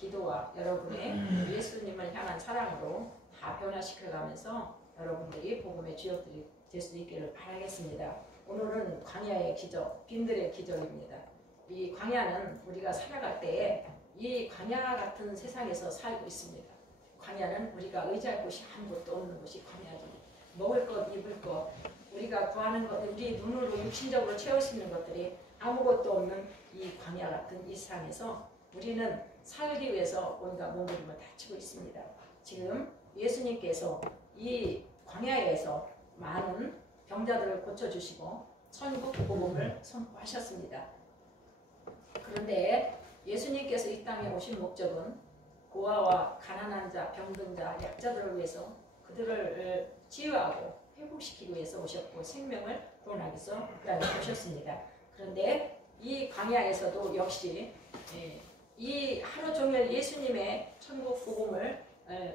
기도와 여러분의 예수님을 향한 사랑으로 다 변화시켜가면서 여러분들이 복음의 주역들이 될 수 있기를 바라겠습니다. 오늘은 광야의 기적, 빈들의 기적입니다. 이 광야는 우리가 살아갈 때에 이 광야 같은 세상에서 살고 있습니다. 광야는 우리가 의지할 곳이 아무것도 없는 곳이 광야죠. 먹을 것, 입을 것, 우리가 구하는 것, 우리 눈으로 육신적으로 채울 수 있는 것들이 아무것도 없는 이 광야 같은 이 세상에서 우리는 살기 위해서 온갖 몸부림을 다치고 있습니다. 지금 예수님께서 이 광야에서 많은 병자들을 고쳐주시고 천국 복음을 선포하셨습니다. 그런데 예수님께서 이 땅에 오신 목적은 고아와 가난한 자, 병든 자, 약자들을 위해서 그들을 치유하고 회복시키기 위해서 오셨고 생명을 구원하기 위해서 그 땅에 오셨습니다. 그런데 이 광야에서도 역시 이 하루 종일 예수님의 천국 복음을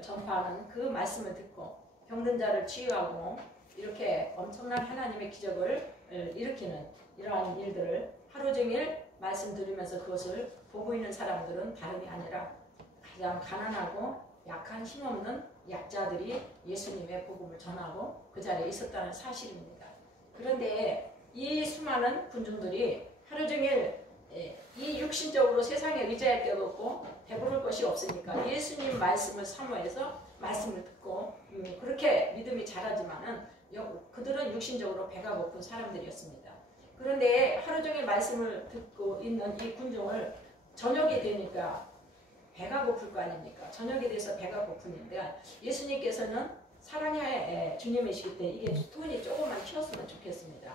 전파하는 그 말씀을 듣고 병든 자를 치유하고 이렇게 엄청난 하나님의 기적을 일으키는 이러한 일들을 하루 종일 말씀 들으면서 그것을 보고 있는 사람들은 다름이 아니라 가장 가난하고 약한 힘없는 약자들이 예수님의 복음을 전하고 그 자리에 있었다는 사실입니다. 그런데 이 수많은 군중들이 하루 종일 이 육신적으로 세상에 의지할 데가 없고 배부를 것이 없으니까 예수님 말씀을 사모해서 말씀을 듣고 그렇게 믿음이 자라지만은 그들은 육신적으로 배가 고픈 사람들이었습니다. 그런데 하루 종일 말씀을 듣고 있는 이 군중을 저녁이 되니까 배가 고플 거 아닙니까? 저녁에 대해서 배가 고프는데 예수님께서는 사랑의 주님이시기 때문에 이게 톤이 조금만 키웠으면 좋겠습니다.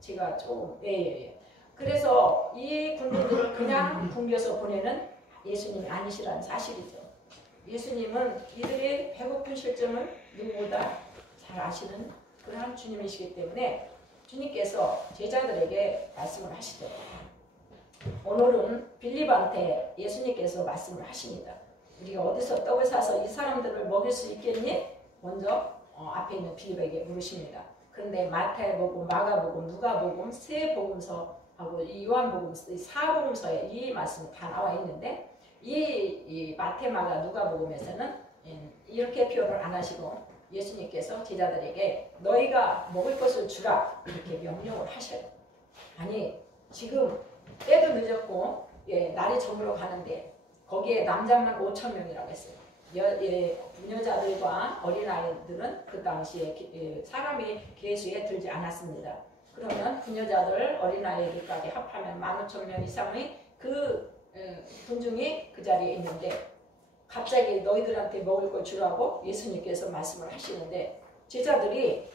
제가 조금 그래서 이 군중들을 그냥 굶겨서 보내는 예수님이 아니시라는 사실이죠. 예수님은 이들의 배고픈 실정을 누구보다 잘 아시는 그러한 주님이시기 때문에 주님께서 제자들에게 말씀을 하시죠. 오늘은 빌립한테 예수님께서 말씀을 하십니다. 우리가 어디서 떡을 사서 이 사람들을 먹일 수 있겠니? 먼저 앞에 있는 빌립에게 물으십니다. 그런데 마태복음, 마가복음, 누가복음, 세 복음서하고 이 요한복음서, 이 사복음서에 이 말씀이 다 나와 있는데 이 마태, 마가, 누가복음에서는 이렇게 표현을 안 하시고 예수님께서 제자들에게 너희가 먹을 것을 주라 이렇게 명령을 하셔요. 아니 지금 때도 늦었고 날이 저물어 가는데 거기에 남자만 5,000명이라고 했어요. 부녀자들과 어린아이들은 그 당시에 사람이 계수에 들지 않았습니다. 그러면 부녀자들, 어린아이들까지 합하면 15,000명 이상의 그 군중이 그 자리에 있는데 갑자기 너희들한테 먹을 걸 주라고 예수님께서 말씀을 하시는데 제자들이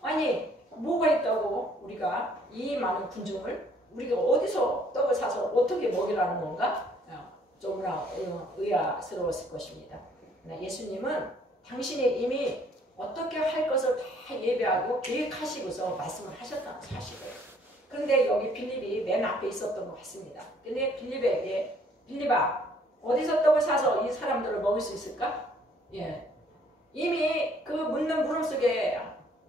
아니 뭐가 있다고 우리가 이 많은 군중을 우리가 어디서 떡을 사서 어떻게 먹이라는 건가? 조금이나 의아스러웠을 것입니다. 예수님은 당신이 이미 어떻게 할 것을 다 예배하고 계획하시고서 말씀을 하셨다는 사실이에요. 그런데 여기 빌립이 맨 앞에 있었던 것 같습니다. 근데 빌립에게 빌립아 어디서 떡을 사서 이 사람들을 먹일 수 있을까? 이미 그 묻는 물음 속에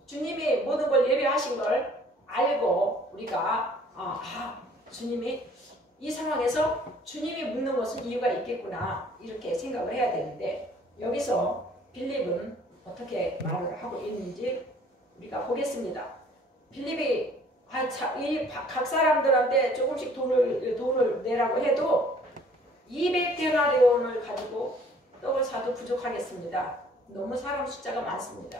주님이 모든 걸 예배하신 걸 알고 우리가 주님이 이 상황에서 주님이 묻는 것은 이유가 있겠구나 이렇게 생각을 해야 되는데 여기서 빌립은 어떻게 말을 하고 있는지 우리가 보겠습니다. 빌립이 각 사람들한테 조금씩 돈을 내라고 해도 200데나리온을 가지고 떡을 사도 부족하겠습니다. 너무 사람 숫자가 많습니다.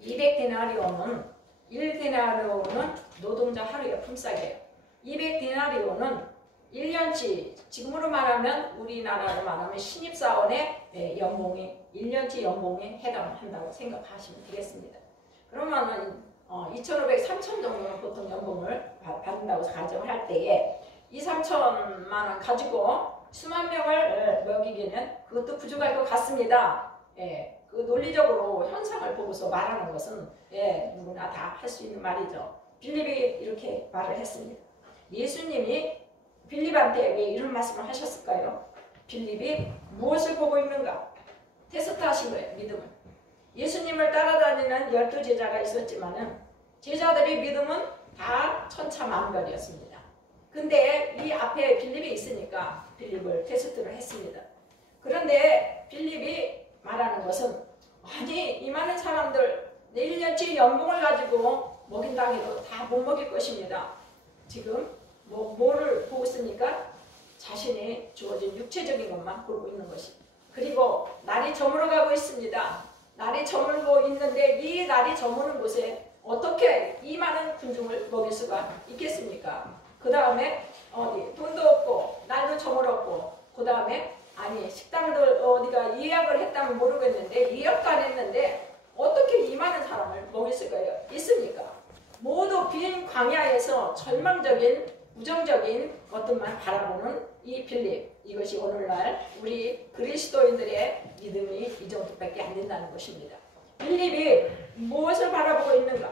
200데나리온은 1데나리온은 노동자 하루의 품삯이에요. 200데나리온은 1년치 지금으로 말하면 우리나라로 말하면 신입사원의 연봉이 1년치 연봉에 해당한다고 생각하시면 되겠습니다. 그러면은 2,500, 3,000 정도는 보통 연봉을 받는다고 가정을 할 때에 2,3천만 원 가지고 수만 명을 먹이기는 그것도 부족할 것 같습니다. 그 논리적으로 현상을 보고서 말하는 것은 누구나 다 할 수 있는 말이죠. 빌립이 이렇게 말을 했습니다. 예수님이 빌립한테 왜 이런 말씀을 하셨을까요? 빌립이 무엇을 보고 있는가? 테스트 하신 거예요. 믿음을. 예수님을 따라다니는 12제자가 있었지만은 제자들의 믿음은 다 천차만별이었습니다. 근데 이 앞에 빌립이 있으니까 빌립을 테스트를 했습니다. 그런데 빌립이 말하는 것은 아니 이 많은 사람들 내 1년치 연봉을 가지고 먹인다 해도 다 못 먹일 것입니다. 지금 뭐를 보고 있습니까? 자신이 주어진 육체적인 것만 보고 있는 것이. 그리고 날이 저물어가고 있습니다. 날이 저물고 있는데 이 날이 저무는 곳에 어떻게 이 많은 군중을 먹일 수가 있겠습니까? 그 다음에 돈도 없고 날도 저물었고 그 다음에 아니 식당들 어디가 예약을 했다면 모르겠는데 예약도 안 했는데 어떻게 이 많은 사람을 먹일 수가 있습니까? 모두 빈 광야에서 절망적인 부정적인 것들만 바라보는 이 빌립, 이것이 오늘날 우리 그리스도인들의 믿음이 이 정도밖에 안 된다는 것입니다. 빌립이 무엇을 바라보고 있는가?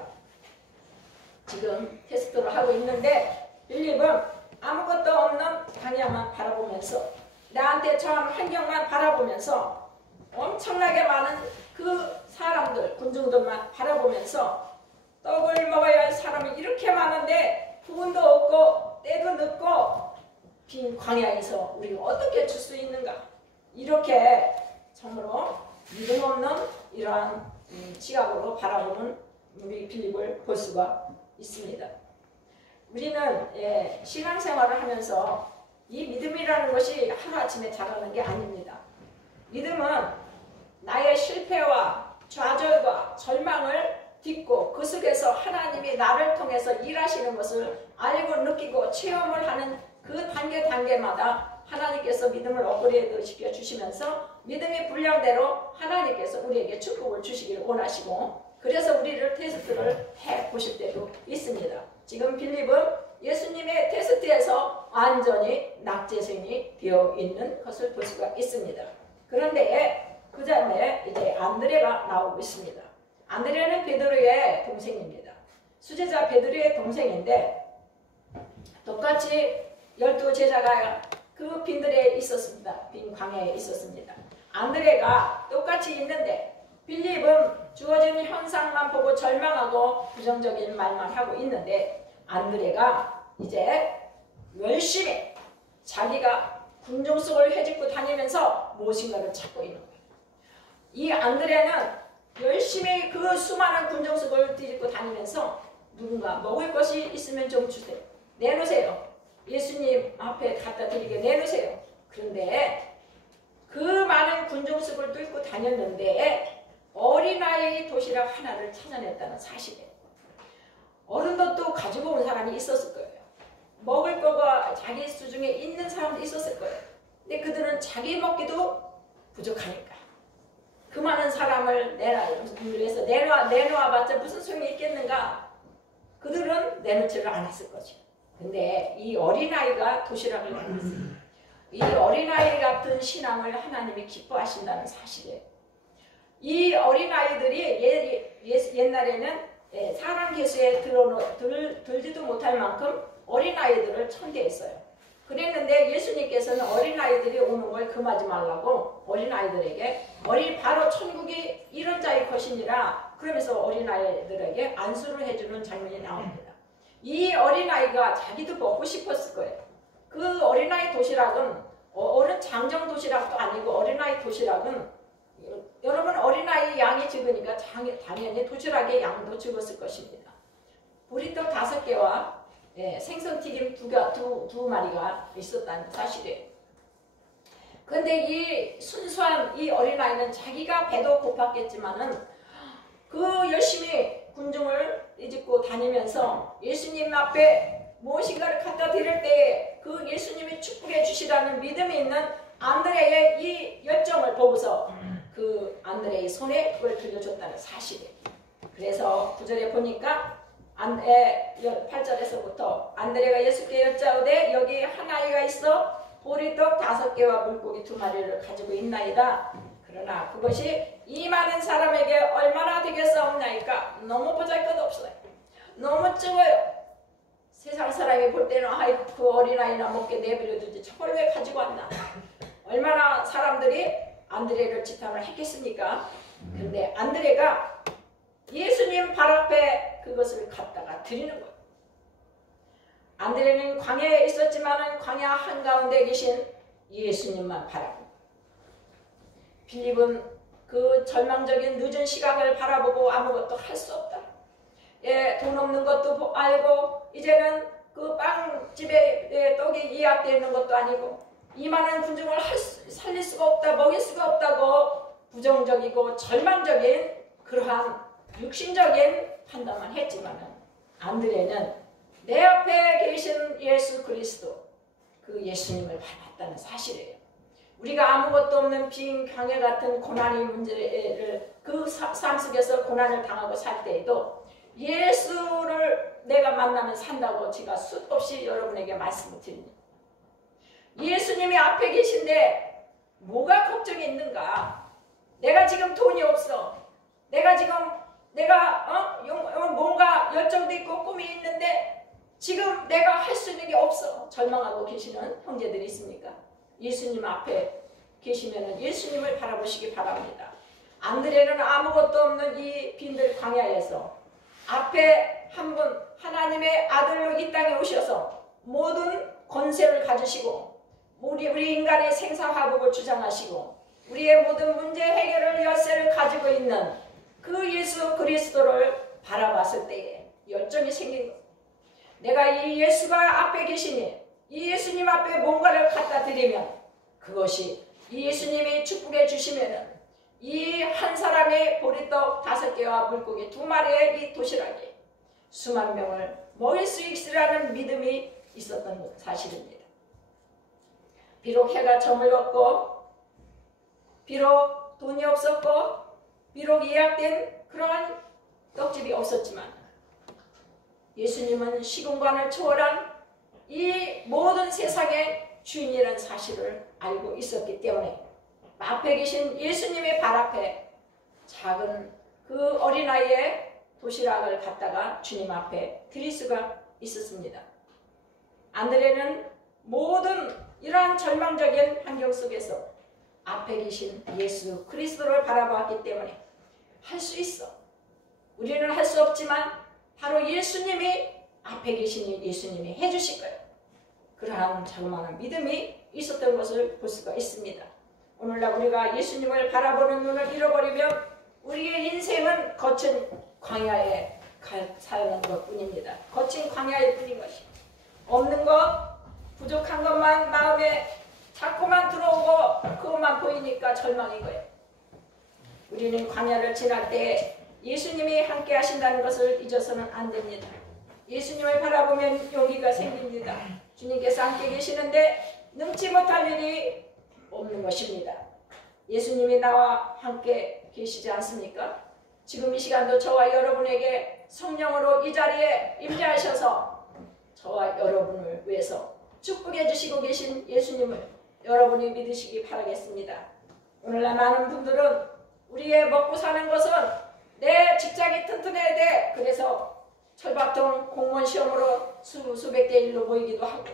지금 테스트를 하고 있는데 빌립은 아무것도 없는 광야만 바라보면서 나한테 처한 환경만 바라보면서 엄청나게 많은 그 사람들, 군중들만 바라보면서 떡을 먹어야 할 사람이 이렇게 많은데 부분도 없고 때도 늦고 빈 광야에서 우리가 어떻게 줄 수 있는가? 이렇게 참으로 믿음 없는 이러한 시각으로 바라보는 우리 빌립을 볼 수가 있습니다. 우리는 신앙생활을 하면서 이 믿음이라는 것이 하루아침에 자라는 게 아닙니다. 믿음은 나의 실패와 좌절과 절망을 딛고 그 속에서 하나님이 나를 통해서 일하시는 것을 알고 느끼고 체험을 하는 그 단계마다 하나님께서 믿음을 업그레이드 시켜 주시면서 믿음의 분량대로 하나님께서 우리에게 축복을 주시기를 원하시고 그래서 우리를 테스트를 해 보실 때도 있습니다. 지금 빌립은 예수님의 테스트에서 완전히 낙제생이 되어 있는 것을 볼 수가 있습니다. 그런데 그 다음에 이제 안드레가 나오고 있습니다. 안드레는 베드로의 동생입니다. 수제자 베드로의 동생인데 똑같이 12제자가 그 빈들에 있었습니다. 빈 광야에 있었습니다. 안드레가 똑같이 있는데 빌립은 주어진 현상만 보고 절망하고 부정적인 말만 하고 있는데 안드레가 이제 열심히 자기가 군중 속을 헤집고 다니면서 무엇인가를 찾고 있는 거예요. 이 안드레는 열심히 그 수많은 군중 속을 뒤집고 다니면서 누군가 먹을 것이 있으면 좀 주세요. 내놓으세요. 예수님 앞에 갖다 드리게 내놓으세요. 그런데 그 많은 군중 속을 뚫고 다녔는데 어린아이 도시락 하나를 찾아냈다는 사실이에요. 어른도 또 가지고 온 사람이 있었을 거예요. 먹을 거가 자기 수중에 있는 사람도 있었을 거예요. 근데 그들은 자기 먹기도 부족하니까 그 많은 사람을 위해서 내놓아봤자 무슨 소용이 있겠는가? 그들은 내놓지를 않았을 거죠. 근데 이 어린아이가 도시락을 내놨어요. 이 어린아이 같은 신앙을 하나님이 기뻐하신다는 사실이에요. 이 어린아이들이 옛날에는 사람 계수에 들지도 못할 만큼 어린아이들을 천대했어요. 그랬는데 예수님께서는 어린아이들이 오는 걸 금하지 말라고 어린아이들에게 바로 천국이 이런 자의 것이니라 그러면서 어린아이들에게 안수를 해주는 장면이 나옵니다. 이 어린아이가 자기도 먹고 싶었을 거예요. 그 어린아이 도시락은 어른 장정 도시락도 아니고 어린아이 도시락은 여러분 어린아이 양이 적으니까 당연히 도시락의 양도 적었을 것입니다. 보리떡 5개와 생선튀김 두 마리가 있었다는 사실이에요. 그런데 이 순수한 이 어린아이는 자기가 배도 고팠겠지만은 그 열심히 군중을 뒤집고 다니면서 예수님 앞에 무엇인가를 갖다 드릴 때에 그 예수님이 축복해 주시라는 믿음이 있는 안드레의 이 열정을 보고서 그 안드레의 손에 그걸 들려줬다는 사실이에요. 그래서 9절에 보니까 8절에서부터 안드레가 예수께 여짜오되 여기 한 아이가 있어 보리떡 5개와 물고기 2마리를 가지고 있나이다. 그러나 그것이 이 많은 사람에게 얼마나 되겠사옵나이까? 너무 보잘것없어요. 너무 적어요. 세상 사람이 볼 때는 아이고 그 어린아이나 먹게 내버려두지 저걸 왜 가지고 왔나? 얼마나 사람들이 안드레를 지탄을 했겠습니까? 근데 안드레가 예수님 발 앞에 그것을 갖다가 드리는 거예요. 안드레는 광야에 있었지만 광야 한가운데 계신 예수님만 바라보고, 빌립은 그 절망적인 늦은 시각을 바라보고 아무것도 할 수 없다. 예, 돈 없는 것도 알고 이제는 그 빵집에 떡이 예약되어 있는 것도 아니고 이 많은 군중을 살릴 수가 없다, 먹일 수가 없다고 부정적이고 절망적인 그러한 육신적인 판단만 했지만 안드레는 내 앞에 계신 예수 그리스도, 그 예수님을 닮았다는 사실이에요. 우리가 아무것도 없는 빈 강에 같은 고난의 문제를 그 삶 속에서 고난을 당하고 살 때에도 예수를 내가 만나면 산다고 제가 수없이 여러분에게 말씀을 드립니다. 예수님이 앞에 계신데 뭐가 걱정이 있는가? 내가 지금 돈이 없어. 내가 지금 뭔가 열정도 있고 꿈이 있는데 지금 내가 할 수 있는 게 없어. 절망하고 계시는 형제들이 있습니까? 예수님 앞에 계시면 예수님을 바라보시기 바랍니다. 안드레는 아무것도 없는 이 빈들 광야에서 앞에 한 분 하나님의 아들로 이 땅에 오셔서 모든 권세를 가지시고 우리 인간의 생사화복을 주장하시고 우리의 모든 문제 해결을 열쇠를 가지고 있는 그 예수 그리스도를 바라봤을 때에 열정이 생긴 것. 내가 이 예수가 앞에 계시니 이 예수님 앞에 뭔가를 갖다 드리면 그것이 이 예수님이 축복해 주시면은 이 한 사람의 보리떡 5개와 물고기 2마리의 이 도시락이 수만 명을 먹일 수 있으라는 믿음이 있었던 사실입니다. 비록 해가 저물었고 비록 돈이 없었고 비록 예약된 그러한 떡집이 없었지만 예수님은 시공간을 초월한 이 모든 세상의 주인이라는 사실을 알고 있었기 때문에 앞에 계신 예수님의 발 앞에 작은 그 어린아이의 도시락을 갖다가 주님 앞에 드릴 수가 있었습니다. 안드레는 모든 이러한 절망적인 환경 속에서 앞에 계신 예수 그리스도를 바라보았기 때문에 할 수 있어. 우리는 할 수 없지만 바로 예수님이 앞에 계신 예수님이 해주실 거예요. 그러한 자그마한 믿음이 있었던 것을 볼 수가 있습니다. 오늘날 우리가 예수님을 바라보는 눈을 잃어버리면 우리의 인생은 거친 광야에 사는 것뿐입니다. 거친 광야일 뿐인 것이 없는 것, 부족한 것만 마음에 자꾸만 들어오고 그것만 보이니까 절망인 거예요. 우리는 광야를 지날 때 예수님이 함께 하신다는 것을 잊어서는 안 됩니다. 예수님을 바라보면 용기가 생깁니다. 주님께서 함께 계시는데 능치 못할 일이 없는 것입니다. 예수님이 나와 함께 계시지 않습니까? 지금 이 시간도 저와 여러분에게 성령으로 이 자리에 임재하셔서 저와 여러분을 위해서 축복해 주시고 계신 예수님을 여러분이 믿으시기 바라겠습니다. 오늘날 많은 분들은 우리의 먹고 사는 것은 내 직장이 튼튼해야 돼. 그래서 철밥통 공무원 시험으로 수백 대 1로 모이기도 하고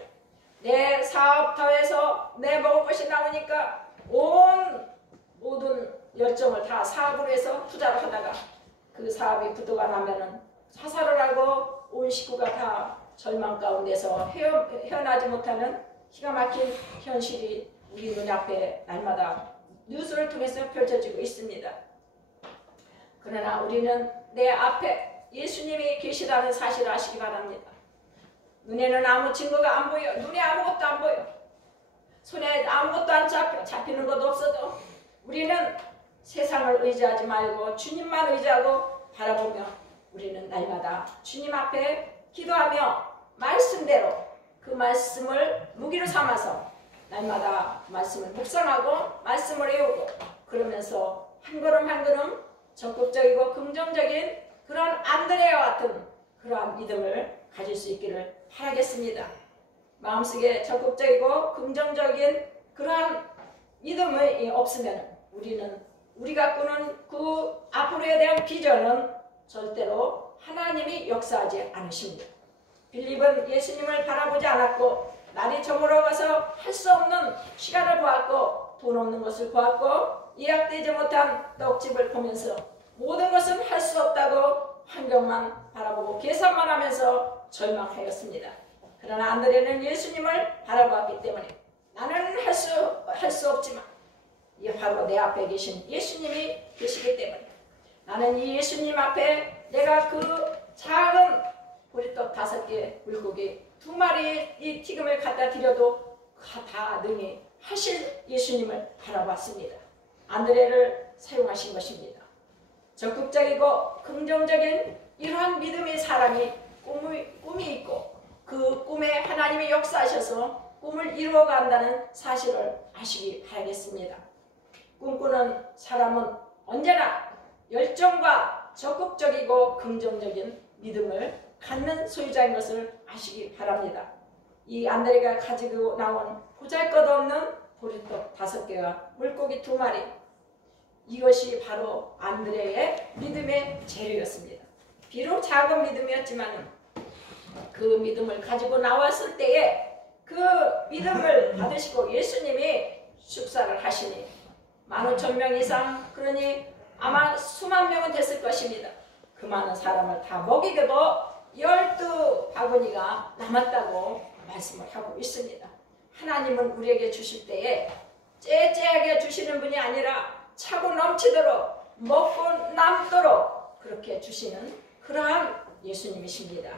내 사업터에서 내 먹을 것이 나오니까 모든 열정을 다 사업으로 해서 투자를 하다가 그 사업이 부도가 나면은 사살을 하고 온 식구가 다 절망 가운데서 헤어나지 못하는 기가 막힌 현실이 우리 눈앞에 날마다 뉴스를 통해서 펼쳐지고 있습니다. 그러나 우리는 내 앞에 예수님이 계시다는 사실을 아시기 바랍니다. 눈에는 아무 증거가 안 보여. 눈에 아무것도 안 보여. 손에 아무것도 안 잡혀. 잡히는 것도 없어도 우리는 세상을 의지하지 말고 주님만 의지하고 바라보며 우리는 날마다 주님 앞에 기도하며 말씀대로 그 말씀을 무기로 삼아서 날마다 말씀을 묵상하고 말씀을 외우고 그러면서 한 걸음 한 걸음 적극적이고 긍정적인 그런 안드레와 같은 그러한 믿음을 가질 수 있기를 바라겠습니다. 마음속에 적극적이고 긍정적인 그러한 믿음이 없으면 우리가 꾸는 그 앞으로에 대한 비전은 절대로 하나님이 역사하지 않으십니다. 빌립은 예수님을 바라보지 않았고 날이 저물어가서 할 수 없는 시간을 보았고 돈 없는 것을 보았고 예약되지 못한 떡집을 보면서 모든 것은 할 수 없다고 환경만 바라보고 계산만 하면서 절망하였습니다. 그러나 안드레는 예수님을 바라봤기 때문에 나는 할 수 없지만 이 바로 내 앞에 계신 예수님이 계시기 때문에 나는 이 예수님 앞에 내가 그 작은 보리떡 5개, 물고기 2마리 이 튀김을 갖다 드려도 다 능히 하실 예수님을 바라봤습니다. 안드레를 사용하신 것입니다. 적극적이고 긍정적인 이러한 믿음의 사람이 꿈이 있고 그 꿈에 하나님이 역사하셔서 꿈을 이루어간다는 사실을 아시기 바라겠습니다. 꿈꾸는 사람은 언제나 열정과 적극적이고 긍정적인 믿음을 갖는 소유자인 것을 아시기 바랍니다. 이 안드레가 가지고 나온 보잘것없는 보리떡 5개와 물고기 2마리, 이것이 바로 안드레의 믿음의 재료였습니다. 비록 작은 믿음이었지만 그 믿음을 가지고 나왔을 때에 그 믿음을 받으시고 예수님이 축사를 하시니 15,000명 이상, 그러니 아마 수만 명은 됐을 것입니다. 그 많은 사람을 다 먹이고도 12바구니가 남았다고 말씀을 하고 있습니다. 하나님은 우리에게 주실 때에 째째하게 주시는 분이 아니라 차고 넘치도록 먹고 남도록 그렇게 주시는 그러한 예수님이십니다.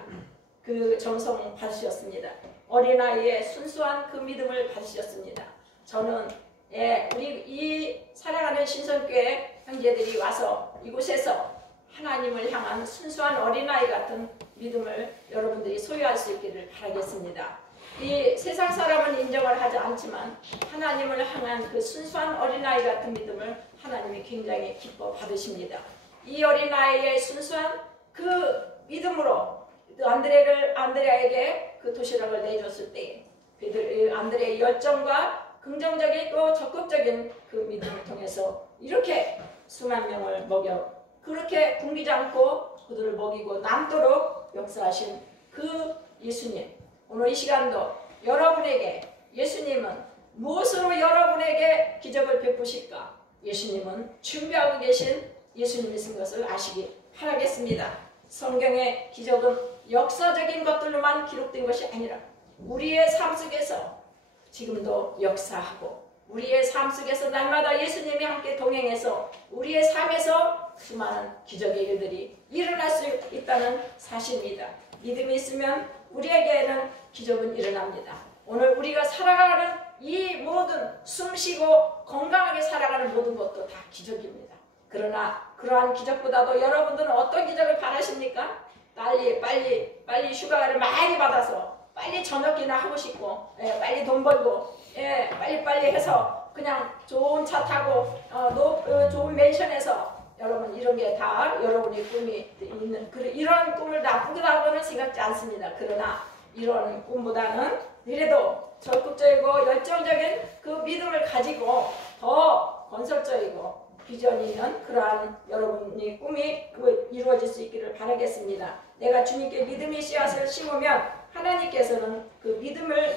그 정성 받으셨습니다. 어린아이의 순수한 그 믿음을 받으셨습니다. 저는 우리 이 사랑하는 신선교회 형제들이 와서 이곳에서 하나님을 향한 순수한 어린아이 같은 믿음을 여러분들이 소유할 수 있기를 바라겠습니다. 이 세상 사람은 인정을 하지 않지만 하나님을 향한 그 순수한 어린아이 같은 믿음을 하나님이 굉장히 기뻐 받으십니다. 이 어린아이의 순수한 그 믿음으로 안드레에게 그 도시락을 내줬을 때 안드레의 열정과 긍정적이고 적극적인 그 믿음을 통해서 이렇게 수만 명을 먹여 그렇게 굶기지 않고 그들을 먹이고 남도록 역사하신 그 예수님, 오늘 이 시간도 여러분에게 예수님은 무엇으로 여러분에게 기적을 베푸실까? 예수님은 준비하고 계신 예수님이신 것을 아시기 바라겠습니다. 성경의 기적은 역사적인 것들로만 기록된 것이 아니라 우리의 삶 속에서 지금도 역사하고 우리의 삶 속에서 날마다 예수님이 함께 동행해서 우리의 삶에서 수많은 기적의 일들이 일어날 수 있다는 사실입니다. 믿음이 있으면 우리에게는 기적은 일어납니다. 오늘 우리가 살아가는 이 모든 숨쉬고 건강하게 살아가는 모든 것도 다 기적입니다. 그러나 그러한 기적보다도 여러분들은 어떤 기적을 바라십니까? 빨리 휴가를 많이 받아서 빨리 저녁이나 하고 싶고 빨리 돈 벌고 빨리 해서 그냥 좋은 차 타고 좋은 맨션에서 여러분 이런 게 다 여러분의 꿈이 있는 이런 꿈을 나쁘다고는 생각지 않습니다. 그러나 이런 꿈보다는 그래도 적극적이고 열정적인 그 믿음을 가지고 더 건설적이고 비전이 있는 그러한 여러분의 꿈이 이루어질 수 있기를 바라겠습니다. 내가 주님께 믿음의 씨앗을 심으면 하나님께서는 그 믿음을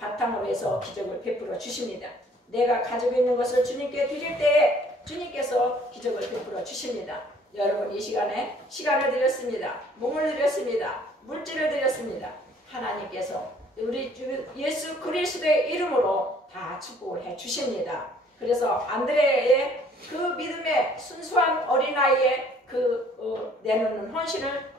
바탕으로 해서 기적을 베풀어 주십니다. 내가 가지고 있는 것을 주님께 드릴 때에 주님께서 기적을 베풀어 주십니다. 여러분 이 시간에 시간을 드렸습니다. 몸을 드렸습니다. 물질을 드렸습니다. 하나님께서 우리 주 예수 그리스도의 이름으로 다 축복을 해 주십니다. 그래서 안드레의 그 믿음의 순수한 어린아이의 내놓는 헌신을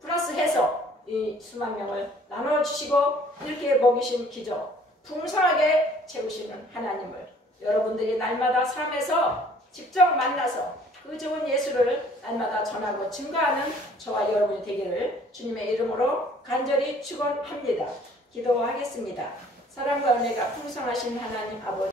플러스해서 이 수만 명을 나눠주시고 이렇게 먹이신 기적, 풍성하게 채우시는 하나님을 여러분들이 날마다 삶에서 직접 만나서 그 좋은 예수를 날마다 전하고 증거하는 저와 여러분이 되기를 주님의 이름으로 간절히 축원합니다. 기도하겠습니다. 사랑과 은혜가 풍성하신 하나님 아버지,